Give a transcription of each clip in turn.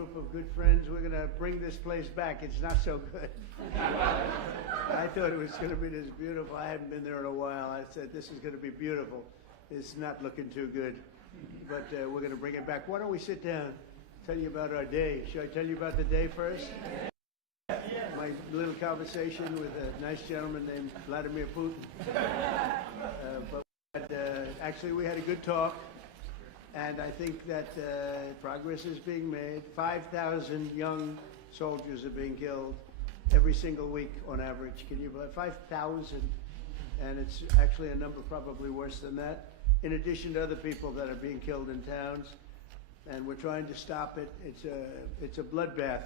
group of good friends. We're going to bring this place back. It's not so good. I thought it was going to be this beautiful. I haven't been there in a while. I said, this is going to be beautiful. It's not looking too good. But we're going to bring it back. Why don't we sit down, tell you about our day. Should I tell you about the day first? My little conversation with a nice gentleman named Vladimir Putin. Actually, we had a good talk. And I think that progress is being made. 5,000 young soldiers are being killed every single week on average. Can you believe 5,000? And it's actually a number probably worse than that, in addition to other people that are being killed in towns. And we're trying to stop it. It's a bloodbath.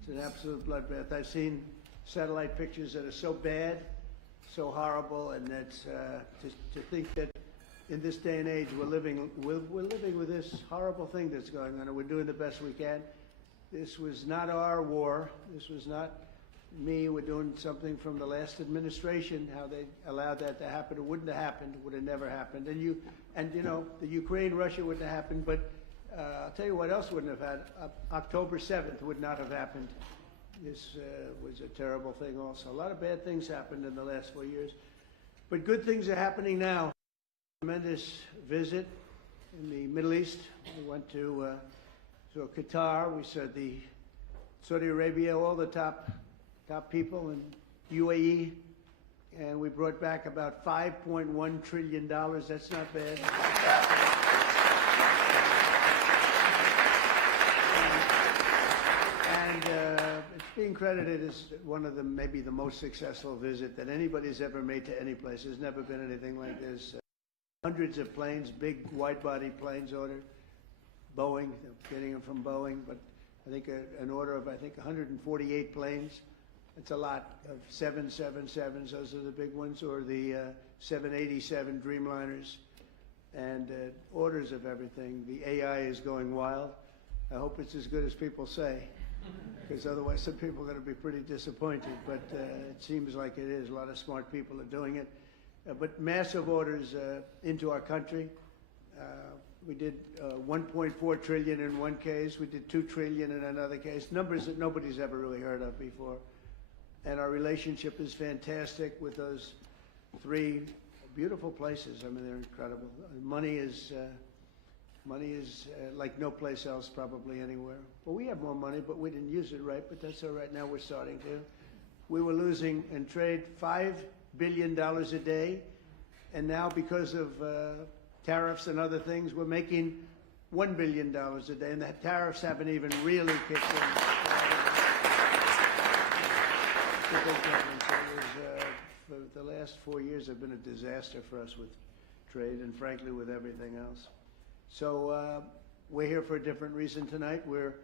It's an absolute bloodbath. I've seen satellite pictures that are so bad, so horrible, and that's to think that in this day and age, we're living with this horrible thing that's going on, and we're doing the best we can. This was not our war. This was not me. We're doing something from the last administration, how they allowed that to happen. It wouldn't have happened. It would have never happened. And you know, the Ukraine-Russia wouldn't have happened, but I'll tell you what else wouldn't have happened. October 7th would not have happened. This was a terrible thing also. A lot of bad things happened in the last 4 years, but good things are happening now. Tremendous visit in the Middle East. We went to Qatar. We saw the Saudi Arabia, all the top people in UAE, and we brought back about $5.1 trillion. That's not bad. And it's being credited as one of the maybe the most successful visit that anybody's ever made to any place. There's never been anything like this. Hundreds of planes, big wide-body planes ordered. Boeing, getting them from Boeing, but I think an order of 148 planes. It's a lot of 777s. Those are the big ones, or the 787 Dreamliners, and orders of everything. The AI is going wild. I hope it's as good as people say, because otherwise some people are going to be pretty disappointed. But it seems like it is. A lot of smart people are doing it. But massive orders into our country. We did 1.4 trillion in one case. We did 2 trillion in another case. Numbers that nobody's ever really heard of before. And our relationship is fantastic with those three beautiful places. I mean, they're incredible. Money is like no place else probably anywhere. Well, we have more money, but we didn't use it right. But that's all right. Now we're starting to. We were losing in trade $5 billion a day, and now because of tariffs and other things, we're making $1 billion a day, and the tariffs haven't even really kicked in. For the last 4 years have been a disaster for us with trade and frankly with everything else. So we're here for a different reason tonight. We're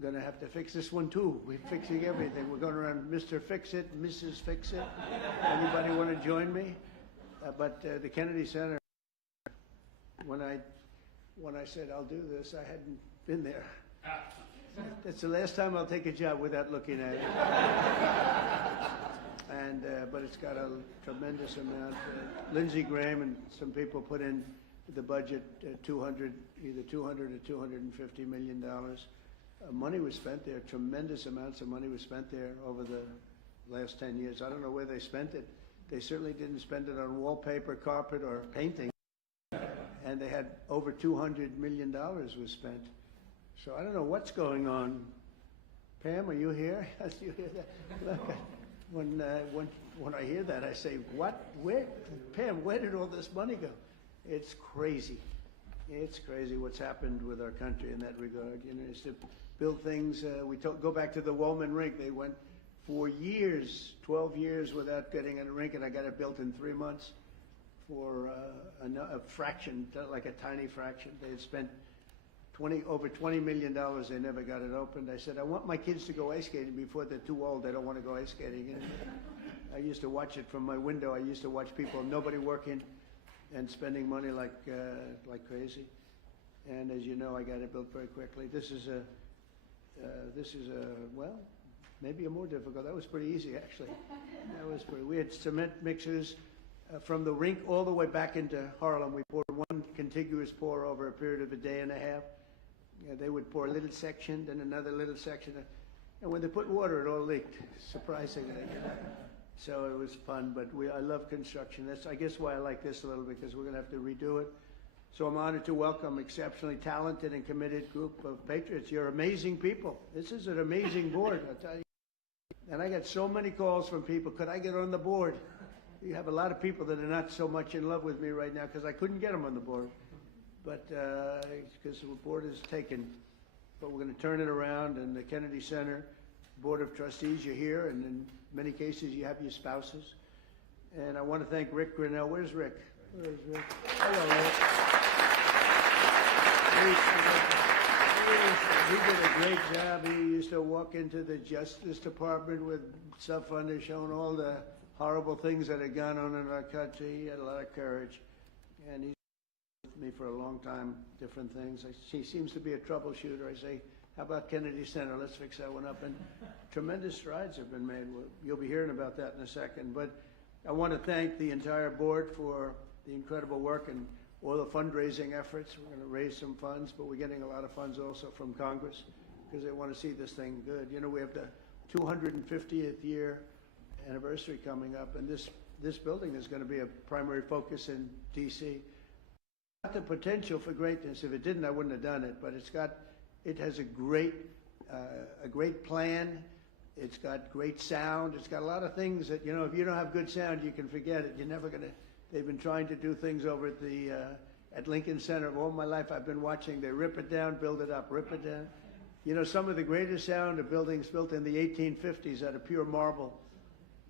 going to have to fix this one too. We're fixing everything. We're going around Mr. Fix It, Mrs. Fix It. Anybody want to join me? But the Kennedy Center, when I said I'll do this, I hadn't been there. That's the last time I'll take a job without looking at it. And but it's got a tremendous amount. Lindsey Graham and some people put in the budget either 200 or $250 million. Money was spent there. Tremendous amounts of money was spent there over the last 10 years. I don't know where they spent it. They certainly didn't spend it on wallpaper, carpet, or painting. And they had over $200 million was spent. So I don't know what's going on. Pam, are you here? You hear that? Look, when I hear that, I say, what? Where? Pam, where did all this money go? It's crazy. It's crazy what's happened with our country in that regard. You know, it's to build things. Go back to the Wollman rink. They went for years, 12 years without getting a rink, and I got it built in 3 months for a fraction, like a tiny fraction. They had spent over $20 million. They never got it opened. I said, I want my kids to go ice skating before they're too old. They don't want to go ice skating. And I used to watch it from my window. I used to watch people, nobody working, and spending money like crazy. And as you know, I got it built very quickly. This is well, maybe a more difficult. That was pretty easy, actually. We had cement mixers from the rink all the way back into Harlem. We poured one contiguous pour over a period of a day and a half. Yeah, they would pour a little section, then another little section, and when they put water, it all leaked, surprisingly. So it was fun, but I love construction. That's, I guess, why I like this a little, because we're going to have to redo it. So I'm honored to welcome exceptionally talented and committed group of patriots. You're amazing people. This is an amazing board, I'll tell you. And I got so many calls from people, could I get on the board? You have a lot of people that are not so much in love with me right now because I couldn't get them on the board. But because the board is taken. But we're going to turn it around, and the Kennedy Center Board of Trustees, you're here, and in many cases you have your spouses. And I want to thank Rick Grinnell. Where's Rick? Where's Rick? Hello, Rick. He did a great job. He used to walk into the Justice Department with stuff under showing all the horrible things that had gone on in our country. He had a lot of courage. And he's with me for a long time, different things. He seems to be a troubleshooter. I say, how about Kennedy Center? Let's fix that one up. And tremendous strides have been made. You'll be hearing about that in a second. But I want to thank the entire board for the incredible work and all the fundraising efforts. We're going to raise some funds, but we're getting a lot of funds also from Congress because they want to see this thing good. You know, we have the 250th year anniversary coming up, and this building is going to be a primary focus in D.C. Got the potential for greatness. If it didn't, I wouldn't have done it. But it has a great plan. It's got great sound. It's got a lot of things that, you know, if you don't have good sound, you can forget it. You're never going to. They've been trying to do things over at the at Lincoln Center. All my life I've been watching. They rip it down, build it up, rip it down. You know, some of the greatest sound of buildings built in the 1850s out of pure marble.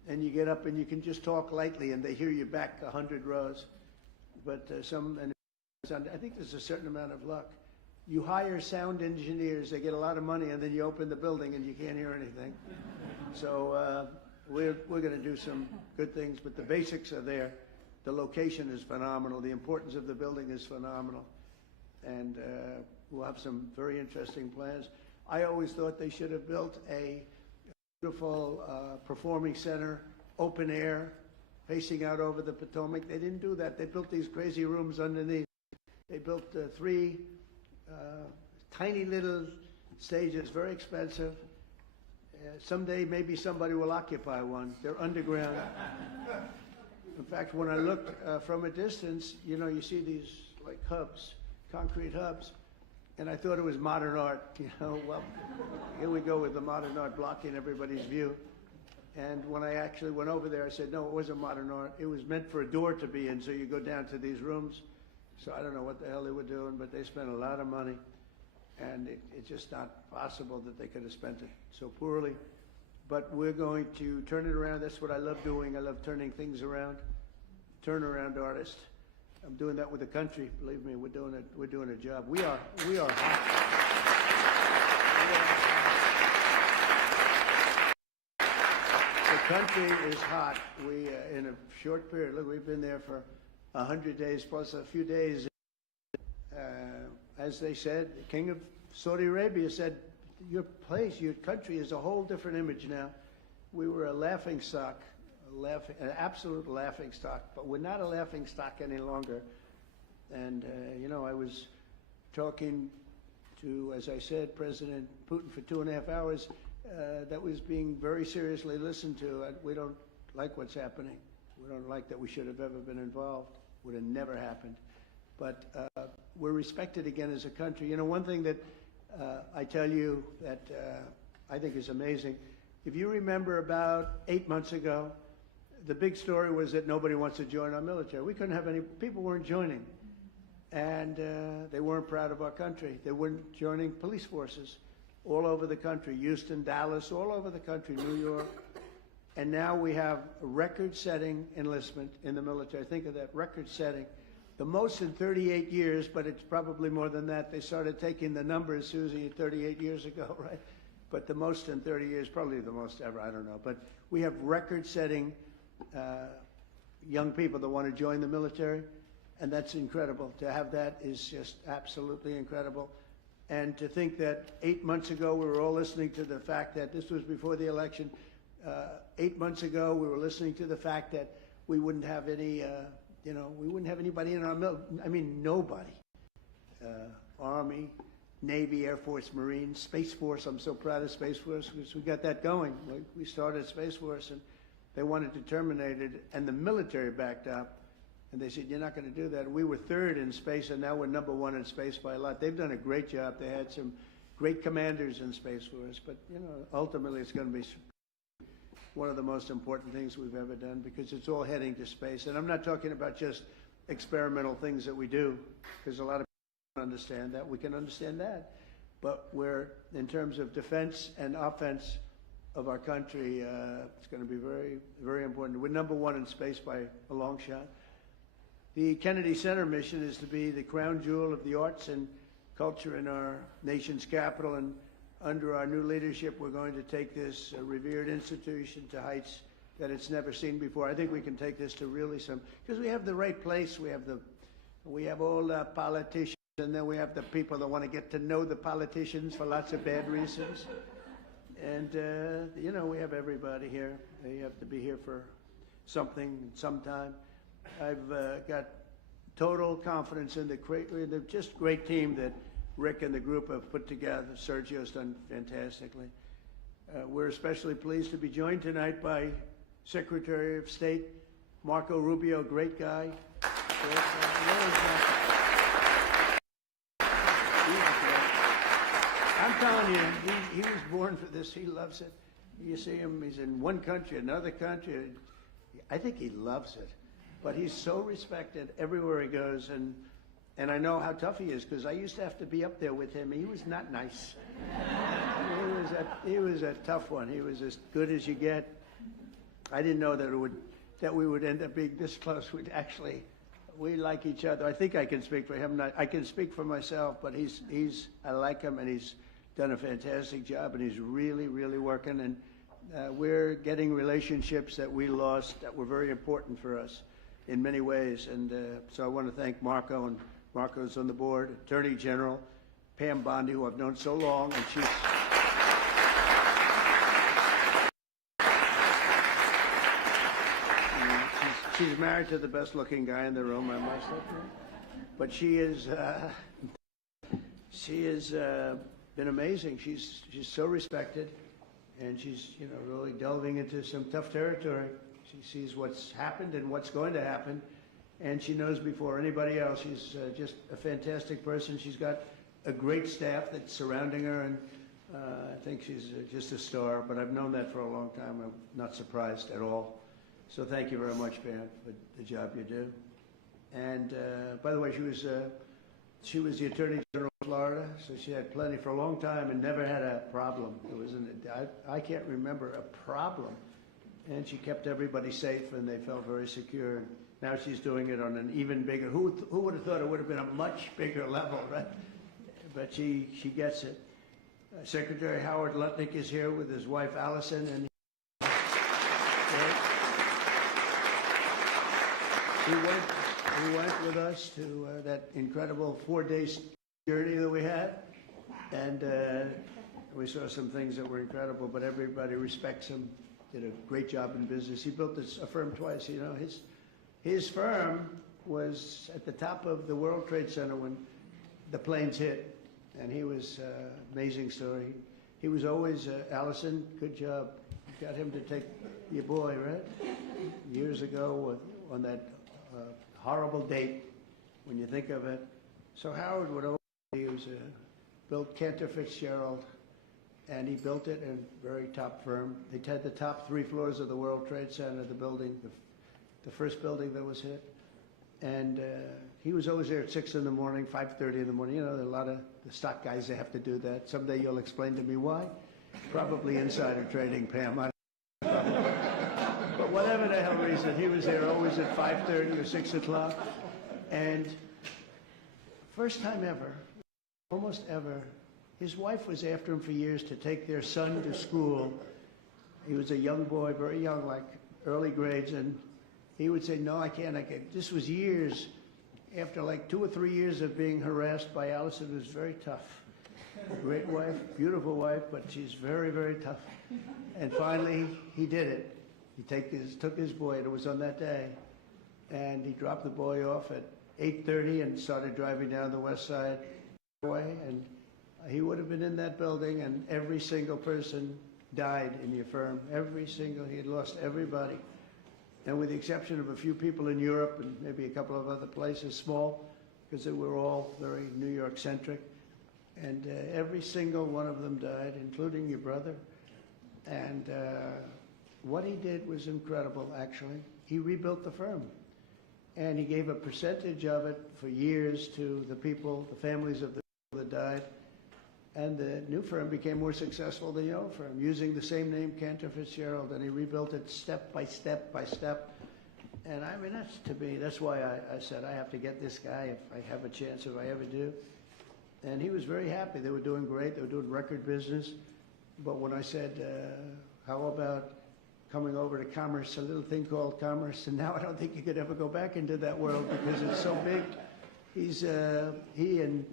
And you get up and you can just talk lightly and they hear you back 100 rows. But I think there's a certain amount of luck. You hire sound engineers, they get a lot of money, and then you open the building and you can't hear anything. So we're going to do some good things, but the basics are there. The location is phenomenal. The importance of the building is phenomenal. And we'll have some very interesting plans. I always thought they should have built a beautiful performing center, open air, facing out over the Potomac. They didn't do that. They built these crazy rooms underneath. They built 3 tiny little stages, very expensive. Someday maybe somebody will occupy one. They're underground. In fact, when I looked from a distance, you know, you see these like hubs, concrete hubs, and I thought it was modern art. You know, well, here we go with the modern art blocking everybody's view. And when I actually went over there, I said, no, it wasn't modern art. It was meant for a door to be in, so you go down to these rooms. So I don't know what the hell they were doing, but they spent a lot of money, and it's just not possible that they could have spent it so poorly. But we're going to turn it around. That's what I love doing. I love turning things around. Turnaround artist. I'm doing that with the country. Believe me, we're doing a job. We are hot. The country is hot. We in a short period. Look, we've been there for 100 days plus a few days. As they said, the king of Saudi Arabia said, your place, your country is a whole different image now. We were a laughing stock, an absolute laughing stock, but we're not a laughing stock any longer. And, you know, I was talking to, as I said, President Putin for 2.5 hours. That was being very seriously listened to. We don't like what's happening. We don't like that we should have ever been involved. Would have never happened. But we're respected again as a country. You know, one thing that I tell you that I think is amazing. If you remember about 8 months ago, the big story was that nobody wants to join our military. We couldn't have any, people weren't joining. And they weren't proud of our country. They weren't joining police forces all over the country, Houston, Dallas, all over the country, New York. And now we have a record-setting enlistment in the military. Think of that, record-setting. The most in 38 years, but it's probably more than that. They started taking the numbers, Susie, 38 years ago, right? But the most in 30 years, probably the most ever, I don't know. But we have record-setting young people that want to join the military, and that's incredible. To have that is just absolutely incredible. And to think that 8 months ago, we were all listening to the fact that this was before the election. 8 months ago, we were listening to the fact that we wouldn't have any, we wouldn't have anybody in our military. I mean, nobody. Army, Navy, Air Force, Marines, Space Force. I'm so proud of Space Force because we got that going. We started Space Force, and they wanted to terminate it, and the military backed up. And they said, you're not going to do that. We were third in space, and now we're number one in space by a lot. They've done a great job. They had some great commanders in Space Force, but ultimately it's going to be one of the most important things we've ever done because it's all heading to space. And I'm not talking about just experimental things that we do, because a lot of people don't understand that. We can understand that. But we're, in terms of defense and offense of our country, it's going to be very, very important. We're number one in space by a long shot. The Kennedy Center mission is to be the crown jewel of the arts and culture in our nation's capital, and under our new leadership, we're going to take this revered institution to heights that it's never seen before. I think we can take this to really because we have the right place. We have all the politicians, and then we have the people that want to get to know the politicians for lots of bad reasons. And, we have everybody here. You have to be here for something, sometime. I've got total confidence in the just great team that Rick and the group have put together. Sergio's done fantastically. We're especially pleased to be joined tonight by Secretary of State Marco Rubio, great guy. I'm telling you, he was born for this. He loves it. You see him, he's in one country, another country. I think he loves it. But he's so respected everywhere he goes, and I know how tough he is because I used to have to be up there with him. He was not nice. He was a tough one. He was as good as you get. I didn't know that we would end up being this close. We like each other. I think I can speak for him. I can speak for myself, but I like him, and he's done a fantastic job, and he's really, really working. And we're getting relationships that we lost that were very important for us in many ways. And so I want to thank Marco, and Marco's on the board, Attorney General Pam Bondi, who I've known so long, and she's married to the best looking guy in the room, I must admit. But she has been amazing. She's so respected, and she's really delving into some tough territory. She sees what's happened and what's going to happen, and she knows before anybody else. She's just a fantastic person. She's got a great staff that's surrounding her, and I think she's just a star. But I've known that for a long time. I'm not surprised at all. So thank you very much, Pam, for the job you do. And by the way, she was the Attorney General of Florida, so she had plenty for a long time and never had a problem. I can't remember a problem. And she kept everybody safe, and they felt very secure. Now she's doing it on an even bigger. Who would have thought it would have been a much bigger level, right? But she gets it. Secretary Howard Lutnick is here with his wife Allison, and he went with us to that incredible 4-day journey that we had, and we saw some things that were incredible. But everybody respects him. Did a great job in business. He built a firm twice. His firm was at the top of the World Trade Center when the planes hit, and he was amazing story. He was always Allison. Good job. You got him to take your boy, right? Years ago on that horrible date, when you think of it. So Howard would always built Cantor Fitzgerald. And he built it in a very top firm. They had the top 3 floors of the World Trade Center, the building, the first building that was hit. And he was always there at 6 in the morning, 5:30 in the morning. There are a lot of the stock guys, they have to do that. Someday you'll explain to me why. Probably insider trading, Pam. But whatever the hell reason, he was there always at 5:30 or 6 o'clock. And first time ever, almost ever, his wife was after him for years to take their son to school. He was a young boy, very young, like early grades, and he would say, no, I can't. This was years after like 2 or 3 years of being harassed by Allison. It was very tough. Great wife, beautiful wife, but she's very, very tough. And finally, he did it. He took his boy, and it was on that day, and he dropped the boy off at 8:30 and started driving down the West Side Highway, and he would have been in that building, and every single person died in your firm. He had lost everybody. And with the exception of a few people in Europe and maybe a couple of other places, small, because they were all very New York-centric. And every single one of them died, including your brother. And what he did was incredible, actually. He rebuilt the firm. And he gave a percentage of it for years to the people, the families of the people that died. And the new firm became more successful than the old firm, using the same name, Cantor Fitzgerald, and he rebuilt it step by step by step. And I mean, that's why I said I have to get this guy if I have a chance, if I ever do. And he was very happy. They were doing great. They were doing record business. But when I said, how about coming over to commerce, a little thing called commerce, and now I don't think you could ever go back into that world because it's so big. He and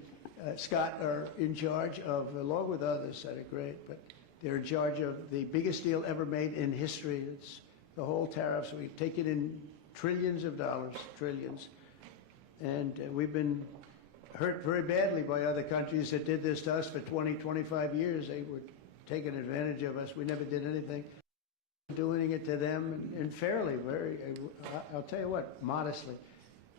Scott are in charge of, along with others that are great, but they're in charge of the biggest deal ever made in history. It's the whole tariffs. We've taken in trillions of dollars, trillions. And we've been hurt very badly by other countries that did this to us for 20, 25 years. They were taking advantage of us. We never did anything. Doing it to them, and fairly, I'll tell you what, modestly.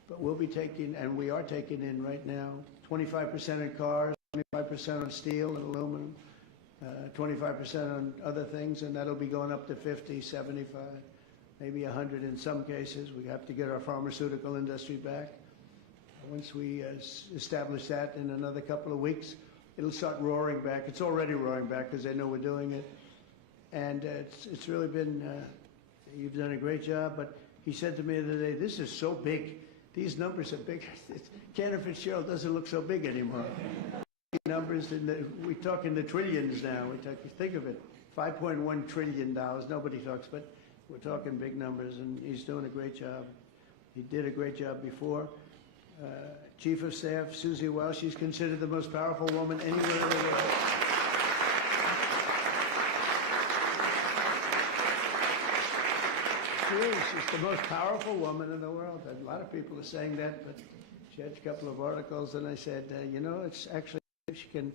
But we'll be taking, and we are taking in right now, 25% in cars, 25% on steel and aluminum, 25% on other things, and that'll be going up to 50, 75, maybe 100 in some cases. We have to get our pharmaceutical industry back. Once we establish that in another couple of weeks, it'll start roaring back. It's already roaring back because they know we're doing it. And it's really been, you've done a great job. But he said to me the other day, this is so big. These numbers are big. Cantor Fitzgerald doesn't look so big anymore. Numbers, we talk in the trillions now. Think of it, $5.1 trillion. Nobody talks, but we're talking big numbers, and he's doing a great job. He did a great job before. Chief of Staff, Susie Wiles, she's considered the most powerful woman anywhere in the world. She's the most powerful woman in the world. And a lot of people are saying that, but she had a couple of articles, and I said, you know, it's actually, she can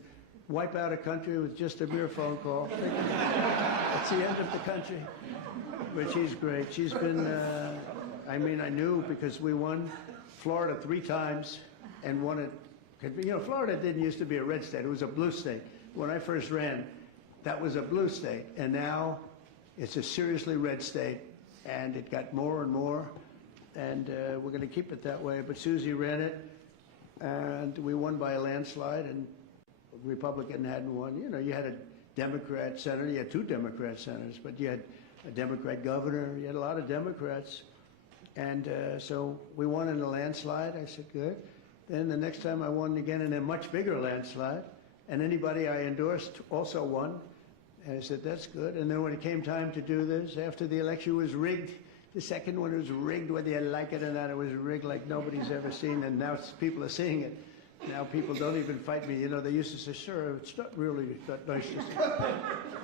wipe out a country with just a mere phone call. That's the end of the country. But she's great. She's been, I mean, I knew because we won Florida 3 times and won it. You know, Florida didn't used to be a red state. It was a blue state. When I first ran, that was a blue state. And now it's a seriously red state. And it got more and more, and we're going to keep it that way. But Susie ran it, and we won by a landslide, and the Republican hadn't won. You know, you had a Democrat senator, you had 2 Democrat senators, but you had a Democrat governor, you had a lot of Democrats. And so we won in a landslide. I said, good. Then the next time I won again in a much bigger landslide, and anybody I endorsed also won. And I said, that's good. And then when it came time to do this, after the election was rigged, the second one was rigged, whether you like it or not, it was rigged like nobody's ever seen. And now people are seeing it. Now people don't even fight me. You know, they used to say, sir, it's not really that nice to say.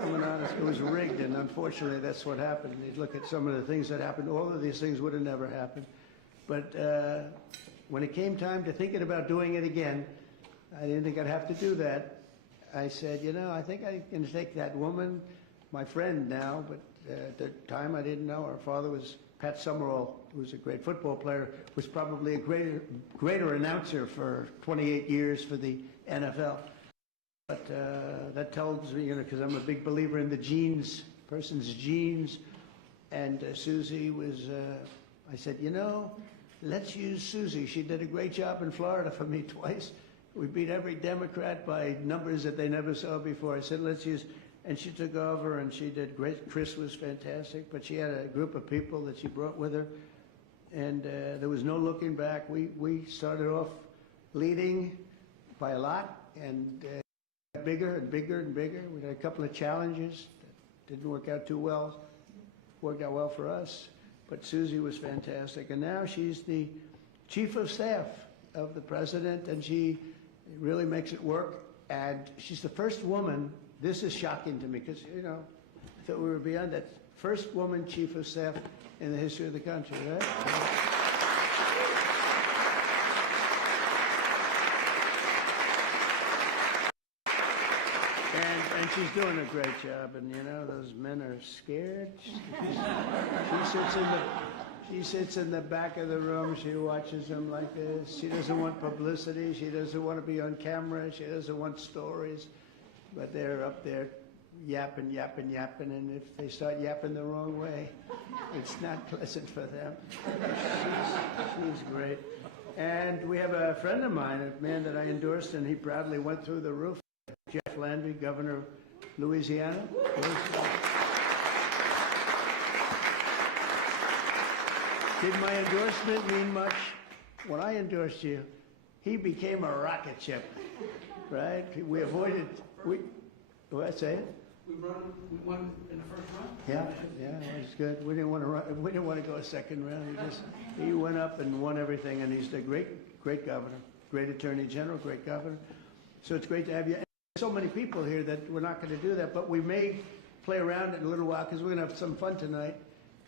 I'm honest, it was rigged, and unfortunately that's what happened. You look at some of the things that happened, all of these things would have never happened. But when it came time to thinking about doing it again, I didn't think I'd have to do that. I said, you know, I think I can take that woman, my friend now, but at the time I didn't know. Her father was Pat Summerall, who was a great football player, was probably a greater announcer for 28 years for the NFL. But that tells me, you know, because I'm a big believer in the genes, person's genes. And Susie was, I said, you know, let's use Susie. She did a great job in Florida for me twice. We beat every Democrat by numbers that they never saw before. I said, let's use, and she took over and she did great. Chris was fantastic, but she had a group of people that she brought with her, and there was no looking back. We started off leading by a lot, and bigger and bigger and bigger. We had a couple of challenges that didn't work out too well. Worked out well for us, but Susie was fantastic, and now she's the chief of staff of the president, and she really makes it work. And she's the first woman, this is shocking to me, because, you know, I thought we were beyond that. First woman chief of staff in the history of the country, right? And she's doing a great job, and you know, those men are scared. She sits in the back of the room, she watches them like this. She doesn't want publicity, she doesn't want to be on camera, she doesn't want stories. But they're up there yapping, yapping, yapping, and if they start yapping the wrong way, it's not pleasant for them. She's great. And we have a friend of mine, a man that I endorsed, and he proudly went through the roof. Jeff Landry, governor of Louisiana. Did my endorsement mean much? When I endorsed you, he became a rocket ship, right? We avoided, what I say? We won in the first round. Yeah, it was good. We didn't want to run, we didn't want to go a second round. He went up and won everything, and he's a great governor, great attorney general, great governor. So it's great to have you. And so many people here that we're not going to do that, but we may play around in a little while because we're going to have some fun tonight,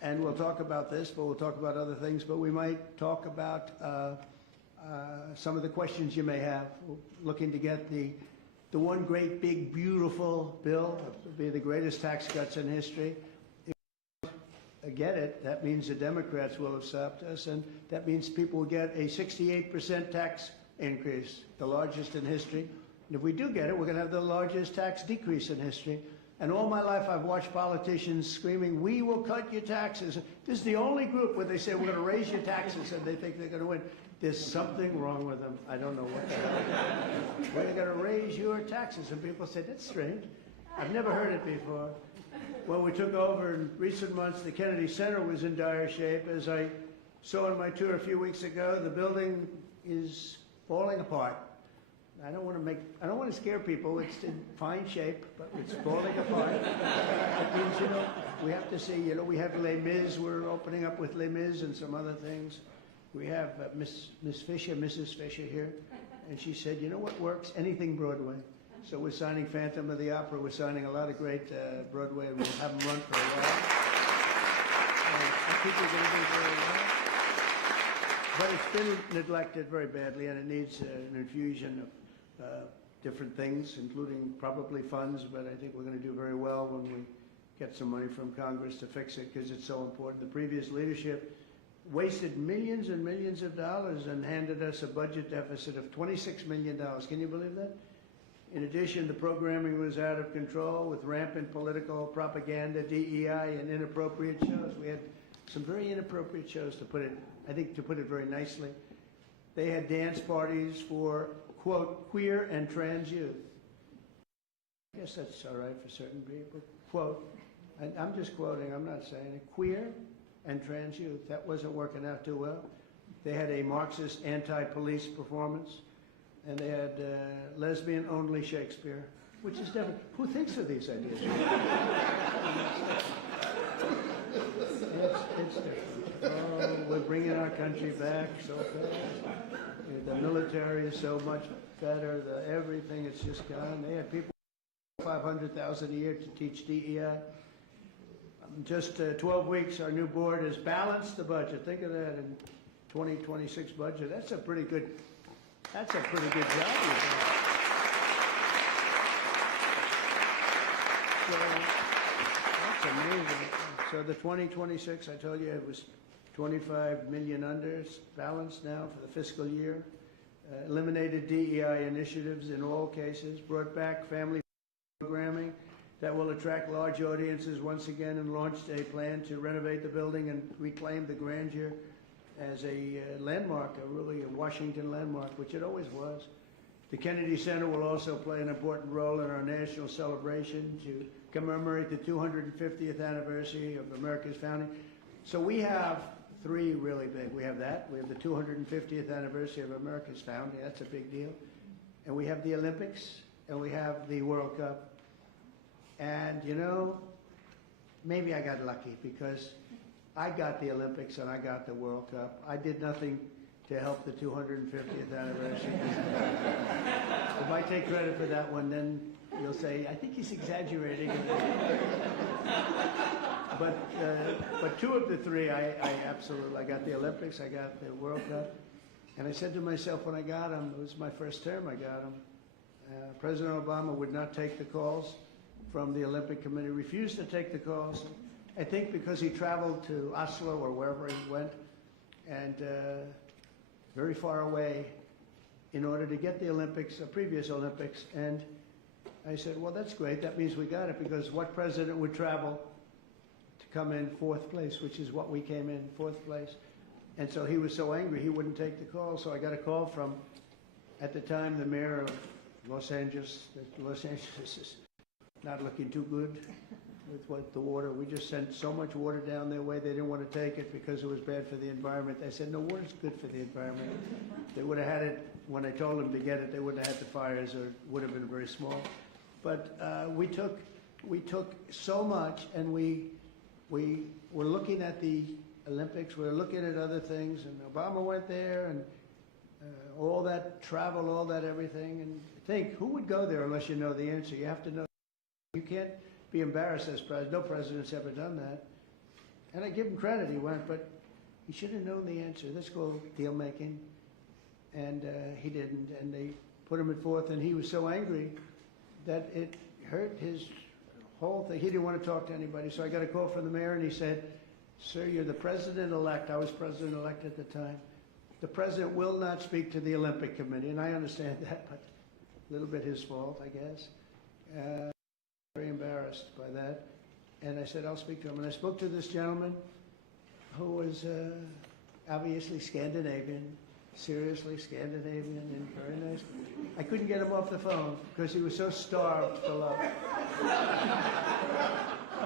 and we'll talk about this, but we'll talk about other things. But we might talk about some of the questions you may have. We're looking to get the one great, big, beautiful bill. It'll be the greatest tax cuts in history. If we get it, that means the Democrats will have stopped us, and that means people will get a 68% tax increase, the largest in history. And if we do get it, we're going to have the largest tax decrease in history. And all my life, I've watched politicians screaming, "We will cut your taxes." This is the only group where they say, "We're going to raise your taxes," and they think they're going to win. There's something wrong with them. I don't know what the hell. We're going to raise your taxes. And people say, "That's strange. I've never heard it before." When we took over in recent months, the Kennedy Center was in dire shape. As I saw on my tour a few weeks ago, the building is falling apart. I don't want to scare people. It's in fine shape, but it's falling apart. It means, you know, we have to see, you know, we have Les Mis. We're opening up with Les Mis and some other things. We have Mrs. Fisher here, and she said, "You know what works? Anything Broadway." So we're signing Phantom of the Opera. We're signing a lot of great Broadway, and we'll have them run for a while. And I think we're going to do very well. But it's been neglected very badly, and it needs an infusion of different things, including probably funds, but I think we're going to do very well when we get some money from Congress to fix it because it's so important. The previous leadership wasted millions and millions of dollars and handed us a budget deficit of $26 million. Can you believe that? In addition, the programming was out of control with rampant political propaganda, DEI, and inappropriate shows. We had some very inappropriate shows, to put it very nicely. They had dance parties for, quote, queer and trans youth. I guess that's all right for certain people. Quote, and I'm just quoting, I'm not saying it, queer and trans youth. That wasn't working out too well. They had a Marxist anti-police performance, and they had lesbian-only Shakespeare, which is different. Who thinks of these ideas? It's different. Oh, we're bringing our country back so fast. The military is so much better. Everything is just gone. They had people $500,000 a year to teach DEI. Just 12 weeks, our new board has balanced the budget. Think of that in 2026 budget. That's a pretty good job. So that's amazing. So the 2026, I told you it was 25 million under. It's balanced now for the fiscal year. Eliminated DEI initiatives in all cases. Brought back family programming that will attract large audiences once again, and launched a plan to renovate the building and reclaim the grandeur as a landmark, a Washington landmark, which it always was. The Kennedy Center will also play an important role in our national celebration to commemorate the 250th anniversary of America's founding. So we have three really big. We have that. We have the 250th anniversary of America's founding. That's a big deal. And we have the Olympics, and we have the World Cup. And, you know, maybe I got lucky because I got the Olympics and I got the World Cup. I did nothing to help the 250th anniversary. If I take credit for that one, then you'll say, I think he's exaggerating. But two of the three, I absolutely, I got the Olympics, I got the World Cup. And I said to myself when I got them, it was my first term I got them, President Obama would not take the calls from the Olympic Committee refused to take the calls. I think because he traveled to Oslo or wherever he went, and very far away, in order to get the Olympics, previous Olympics. And I said, well, that's great. That means we got it, because what president would travel to come in fourth place, which is what we came in, fourth place. And so he was so angry he wouldn't take the call. So I got a call from, at the time, the mayor of Los Angeles. Los Angeles is not looking too good with the water. We just sent so much water down their way, they didn't want to take it because it was bad for the environment. I said, no, water's good for the environment. They would have had it, when I told them to get it, they wouldn't have had the fires, or it would have been very small. But we took so much, and we were looking at the Olympics, we were looking at other things, and Obama went there, and all that travel, all that everything. And think, who would go there unless you know the answer? You have to know. You can't be embarrassed as president. No president's ever done that. And I give him credit, he went, but he should have known the answer. Let's go deal making. And he didn't, and they put him at fourth, and he was so angry that it hurt his whole thing. He didn't want to talk to anybody. So I got a call from the mayor, and he said, sir, you're the president-elect. I was president-elect at the time. The president will not speak to the Olympic Committee, and I understand that, but a little bit his fault, I guess. Very embarrassed by that. And I said, I'll speak to him. And I spoke to this gentleman who was obviously Scandinavian, seriously Scandinavian, and very nice. I couldn't get him off the phone because he was so starved for love.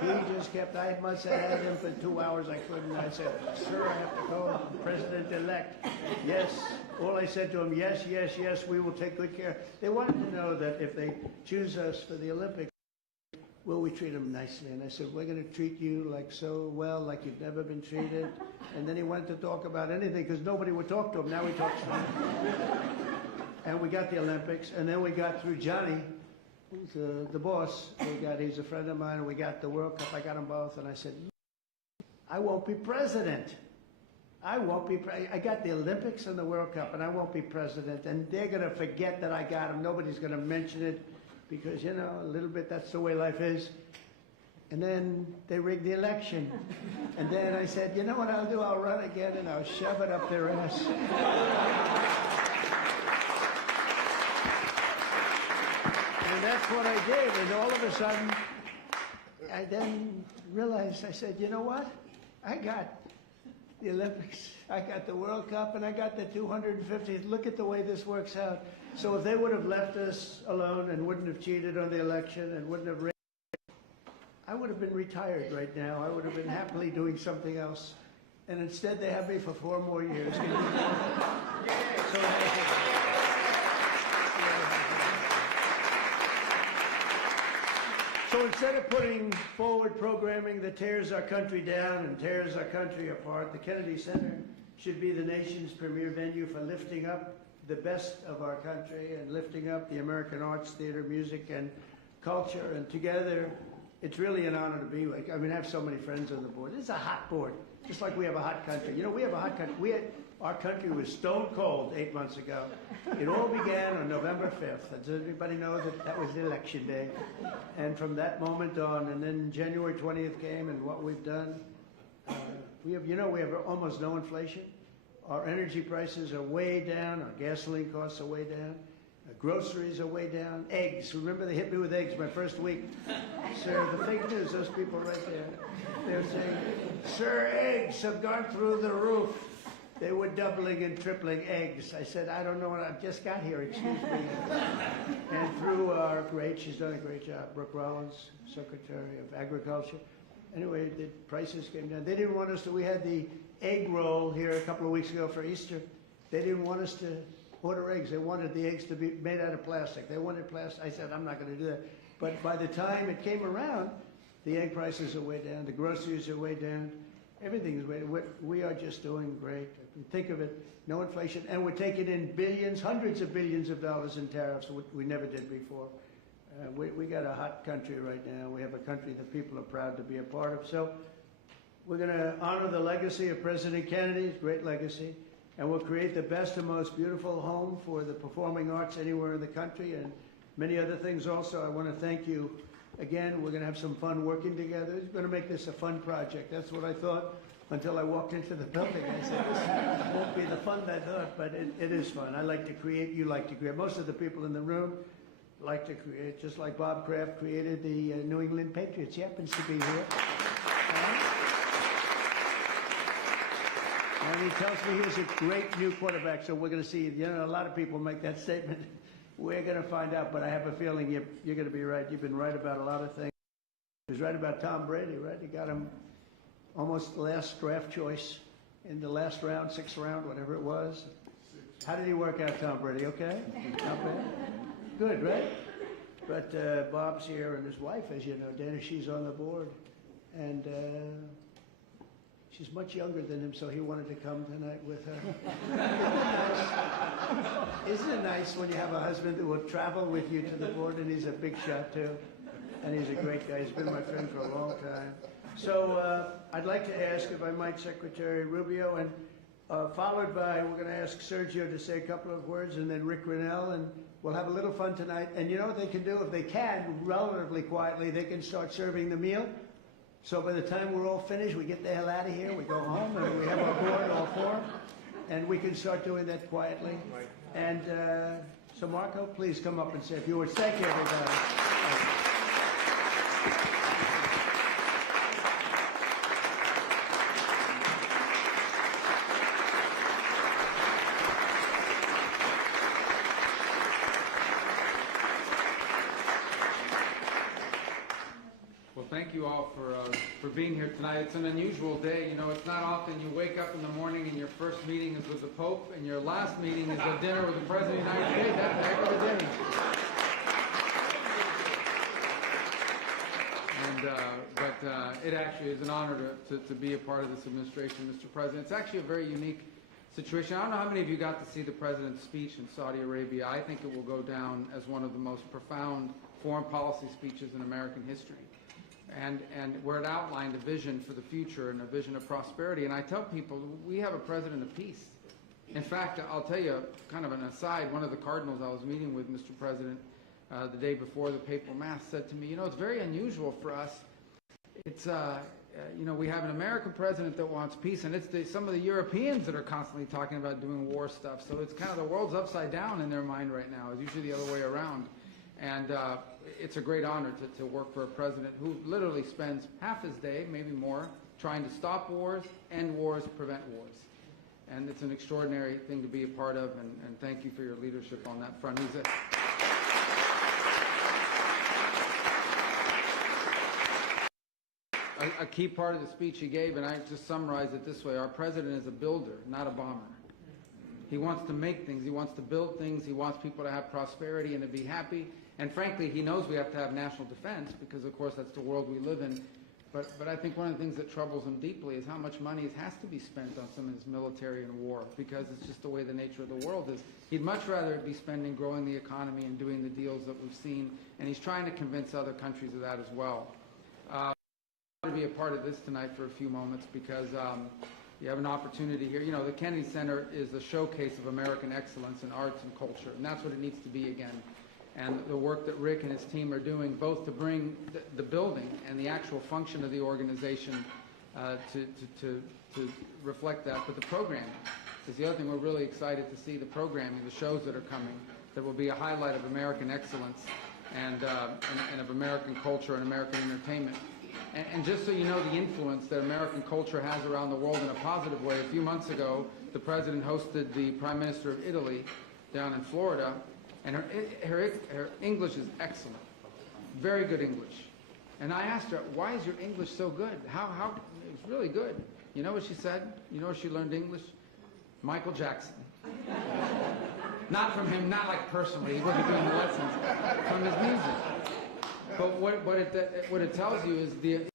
He just kept, I must have had him for 2 hours. I couldn't. I said, sir, I have to go. President-elect. Yes. All I said to him, yes, yes, yes, we will take good care. They wanted to know that if they choose us for the Olympics, will we treat them nicely? And I said, we're going to treat you like so well, like you've never been treated. And then he wanted to talk about anything because nobody would talk to him. Now he talks to him. And we got the Olympics, and then we got through Johnny, who's the boss. He's a friend of mine, and we got the World Cup. I got them both, and I said, I won't be president. I won't be. I got the Olympics and the World Cup, and I won't be president. And they're going to forget that I got them. Nobody's going to mention it. Because, you know, a little bit, that's the way life is. And then they rigged the election. And then I said, you know what I'll do? I'll run again, and I'll shove it up their ass. And that's what I did. And all of a sudden, I then realized, I said, you know what? I got the Olympics, I got the World Cup, and I got the 250th. Look at the way this works out. So if they would have left us alone and wouldn't have cheated on the election and wouldn't have, I would have been retired right now. I would have been happily doing something else. And instead they have me for 4 more years. So instead of putting forward programming that tears our country down and tears our country apart, the Kennedy Center should be the nation's premier venue for lifting up the best of our country and lifting up the American arts, theater, music, and culture. And together, it's really an honor to be like. I mean, I have so many friends on the board. It's a hot board, just like we have a hot country. You know, we have a hot country. Our country was stone cold 8 months ago. It all began on November 5th. Does everybody know that that was the election day? And from that moment on, and then January 20th came, and what we've done, we have almost no inflation. Our energy prices are way down. Our gasoline costs are way down. Groceries are way down. Eggs. Remember, they hit me with eggs my first week. Sir, the fake news, those people right there. They're saying, sir, eggs have gone through the roof. They were doubling and tripling eggs. I said, I don't know what I just got here, excuse me. And through our she's done a great job, Brooke Rollins, Secretary of Agriculture. Anyway, the prices came down. They didn't want us to, we had the egg roll here a couple of weeks ago for Easter. They didn't want us to order eggs. They wanted the eggs to be made out of plastic. They wanted plastic. I said, I'm not going to do that. But by the time it came around, the egg prices are way down. The groceries are way down. Everything is way down. We are just doing great. Think of it, no inflation. And we're taking in billions, hundreds of billions of dollars in tariffs we never did before. We got a hot country right now. We have a country that people are proud to be a part of. So we're going to honor the legacy of President Kennedy's great legacy, and we'll create the best and most beautiful home for the performing arts anywhere in the country and many other things also. I want to thank you again, we're gonna have some fun working together. We're gonna make this a fun project. That's what I thought until I walked into the building. I said, this won't be the fun I thought, but it is fun. I like to create, you like to create. Most of the people in the room like to create, just like Bob Kraft created the New England Patriots. He happens to be here. And he tells me he's a great new quarterback, so we're going to see. You know, a lot of people make that statement. We're going to find out, but I have a feeling you're going to be right. You've been right about a lot of things. He was right about Tom Brady, right? He got him almost the last draft choice in the last round, sixth round, whatever it was. How did he work out, Tom Brady? Okay? Not bad? Good, right? But Bob's here, and his wife, as you know, Dana, she's on the board. And she's much younger than him, so he wanted to come tonight with her. Isn't it nice when you have a husband who will travel with you to the board, and he's a big shot, too? And he's a great guy. He's been my friend for a long time. So I'd like to ask, if I might, Secretary Rubio, and followed by, we're going to ask Sergio to say a couple of words, and then Rick Rennell, and we'll have a little fun tonight. And you know what they can do? If they can, relatively quietly, they can start serving the meal. So by the time we're all finished, we get the hell out of here, we go home, and we have our board, all four, and we can start doing that quietly. And so Marco, please come up and say a few words. Thank you, everybody. Thank you all for being here tonight. It's an unusual day. You know, it's not often you wake up in the morning and your first meeting is with the Pope and your last meeting is a dinner with the President of the United States. That's a heck of a day. But it actually is an honor to be a part of this administration, Mr. President. It's actually a very unique situation. I don't know how many of you got to see the President's speech in Saudi Arabia. I think it will go down as one of the most profound foreign policy speeches in American history. And where it outlined a vision for the future and a vision of prosperity. And I tell people, we have a president of peace. In fact, I'll tell you kind of an aside, one of the cardinals I was meeting with, Mr. President, the day before the papal mass said to me, you know, it's very unusual for us. It's, you know, we have an American president that wants peace, and it's some of the Europeans that are constantly talking about doing war stuff. So it's kind of the world's upside down in their mind right now. It's usually the other way around. And it's a great honor to work for a president who literally spends half his day, maybe more, trying to stop wars, end wars, prevent wars. And it's an extraordinary thing to be a part of, and thank you for your leadership on that front. He's a key part of the speech he gave, and I just summarize it this way. Our president is a builder, not a bomber. He wants to make things. He wants to build things. He wants people to have prosperity and to be happy. And frankly, he knows we have to have national defense because, of course, that's the world we live in. But I think one of the things that troubles him deeply is how much money has to be spent on some of his military and war, because it's just the way the nature of the world is. He'd much rather be spending growing the economy and doing the deals that we've seen, and he's trying to convince other countries of that as well. I want to be a part of this tonight for a few moments because you have an opportunity here. You know, the Kennedy Center is a showcase of American excellence in arts and culture, and that's what it needs to be again. And the work that Rick and his team are doing, both to bring the building and the actual function of the organization to reflect that, but the programming is the other thing. We're really excited to see the programming, the shows that are coming, that will be a highlight of American excellence and of American culture and American entertainment. And just so you know the influence that American culture has around the world in a positive way, a few months ago, the President hosted the Prime Minister of Italy down in Florida, and her English is excellent, very good English. And I asked her, why is your English so good? How it's really good. You know what she said? You know where she learned English? Michael Jackson. Not from him, not like personally, he wasn't doing the lessons, from his music. But what it tells you is the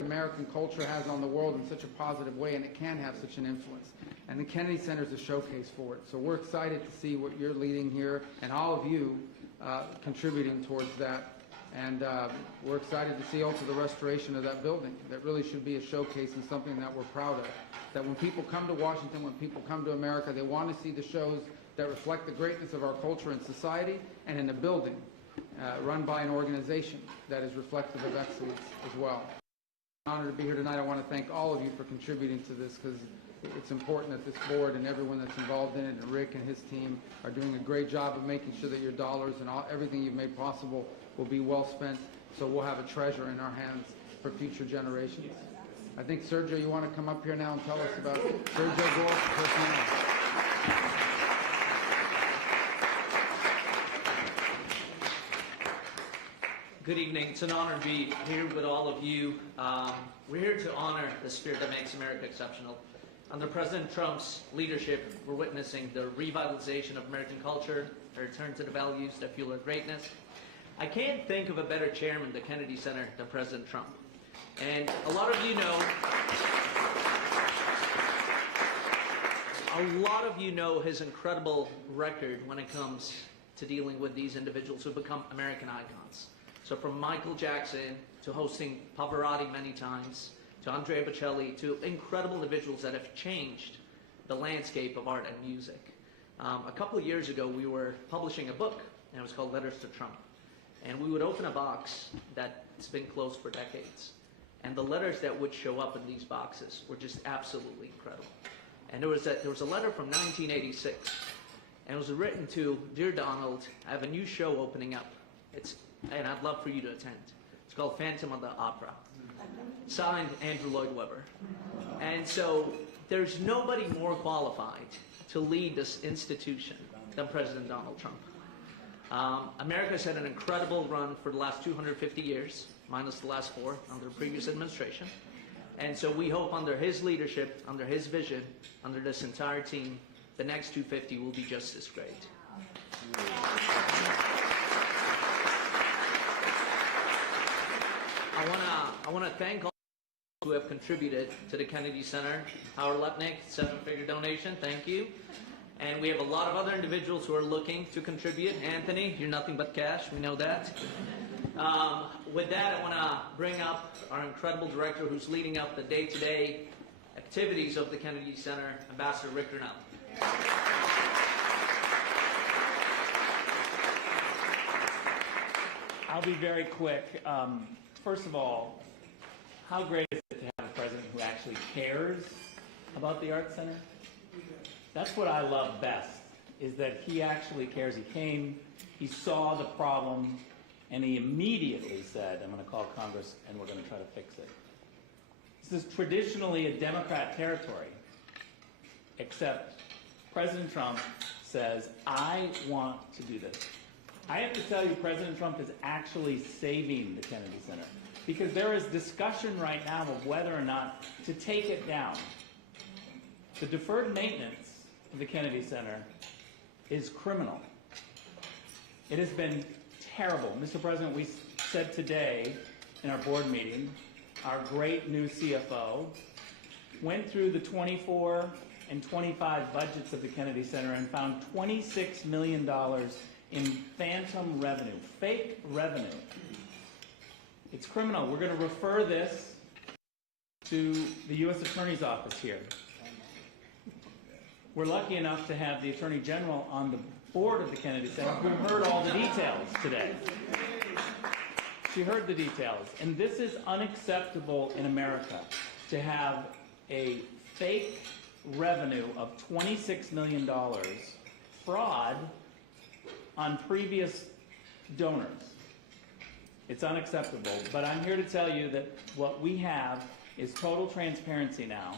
American culture has on the world in such a positive way, and it can have such an influence. And the Kennedy Center is a showcase for it. So we're excited to see what you're leading here, and all of you contributing towards that. And we're excited to see also the restoration of that building. That really should be a showcase and something that we're proud of. That when people come to Washington, when people come to America, they want to see the shows that reflect the greatness of our culture and society, and in the building. run by an organization that is reflective of excellence as well. It's an honor to be here tonight. I want to thank all of you for contributing to this, because it's important that this board and everyone that's involved in it, and Rick and his team, are doing a great job of making sure that your dollars and everything you've made possible will be well spent, so we'll have a treasure in our hands for future generations. I think, Sergio, you want to come up here now and tell us about Sergio Gore personnel. Good evening. It's an honor to be here with all of you. We're here to honor the spirit that makes America exceptional. Under President Trump's leadership, we're witnessing the revitalization of American culture, a return to the values that fuel our greatness. I can't think of a better chairman of the Kennedy Center than President Trump. And a lot of you know his incredible record when it comes to dealing with these individuals who become American icons. So from Michael Jackson to hosting Pavarotti many times, to Andrea Bocelli, to incredible individuals that have changed the landscape of art and music. A couple of years ago, we were publishing a book, and it was called Letters to Trump. And we would open a box that's been closed for decades. And the letters that would show up in these boxes were just absolutely incredible. And there was a letter from 1986, and it was written to, "Dear Donald, I have a new show opening up. And I'd love for you to attend. It's called Phantom of the Opera." Signed, Andrew Lloyd Webber. And so there's nobody more qualified to lead this institution than President Donald Trump. America's had an incredible run for the last 250 years, minus the last 4 under the previous administration. And so we hope under his leadership, under his vision, under this entire team, the next 250 will be just as great. I want to thank all who have contributed to the Kennedy Center. Howard Lepnick, 7-figure donation, thank you. And we have a lot of other individuals who are looking to contribute. Anthony, you're nothing but cash, we know that. With that, I want to bring up our incredible director who's leading up the day-to-day activities of the Kennedy Center, Ambassador Rick Rennell. I'll be very quick. First of all, how great is it to have a president who actually cares about the Arts Center? That's what I love best, is that he actually cares. He came, he saw the problem, and he immediately said, "I'm going to call Congress and we're going to try to fix it." This is traditionally a Democrat territory, except President Trump says, "I want to do this." I have to tell you, President Trump is actually saving the Kennedy Center, because there is discussion right now of whether or not to take it down. The deferred maintenance of the Kennedy Center is criminal. It has been terrible. Mr. President, we said today in our board meeting, our great new CFO went through the 24 and 25 budgets of the Kennedy Center and found $26 million in phantom revenue, fake revenue. It's criminal. We're going to refer this to the U.S. Attorney's Office here. We're lucky enough to have the Attorney General on the board of the Kennedy Center who heard all the details today. She heard the details. And this is unacceptable in America, to have a fake revenue of $26 million fraud on previous donors. It's unacceptable, but I'm here to tell you that what we have is total transparency now.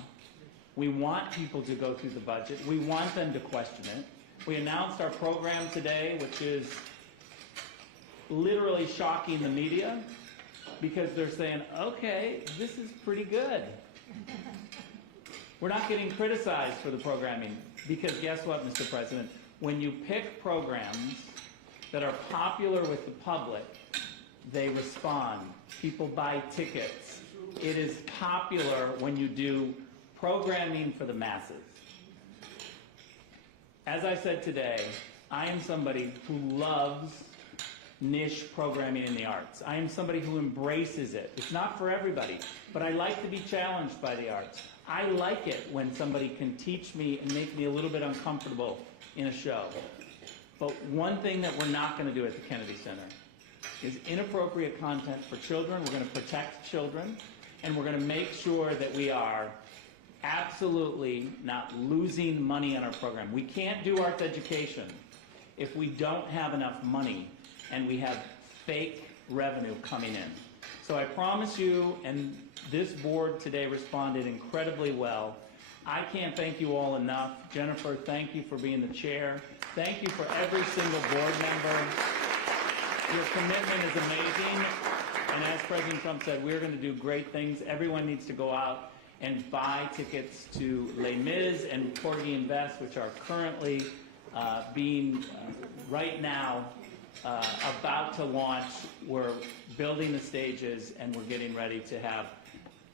We want people to go through the budget. We want them to question it. We announced our program today, which is literally shocking the media, because they're saying, okay, this is pretty good. We're not getting criticized for the programming, because guess what, Mr. President? When you pick programs that are popular with the public, they respond. People buy tickets. It is popular when you do programming for the masses. As I said today, I am somebody who loves niche programming in the arts. I am somebody who embraces it. It's not for everybody, but I like to be challenged by the arts. I like it when somebody can teach me and make me a little bit uncomfortable in a show. But one thing that we're not going to do at the Kennedy Center is inappropriate content for children. We're going to protect children, and we're going to make sure that we are absolutely not losing money on our program. We can't do arts education if we don't have enough money and we have fake revenue coming in. So I promise you, and this board today responded incredibly well. I can't thank you all enough. Jennifer, thank you for being the chair. Thank you for every single board member. Your commitment is amazing. And as President Trump said, we're going to do great things. Everyone needs to go out and buy tickets to Les Mis and Porgy and Bess, which are currently being right now about to launch. We're building the stages, and we're getting ready to have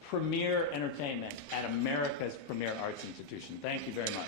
premier entertainment at America's premier arts institution. Thank you very much.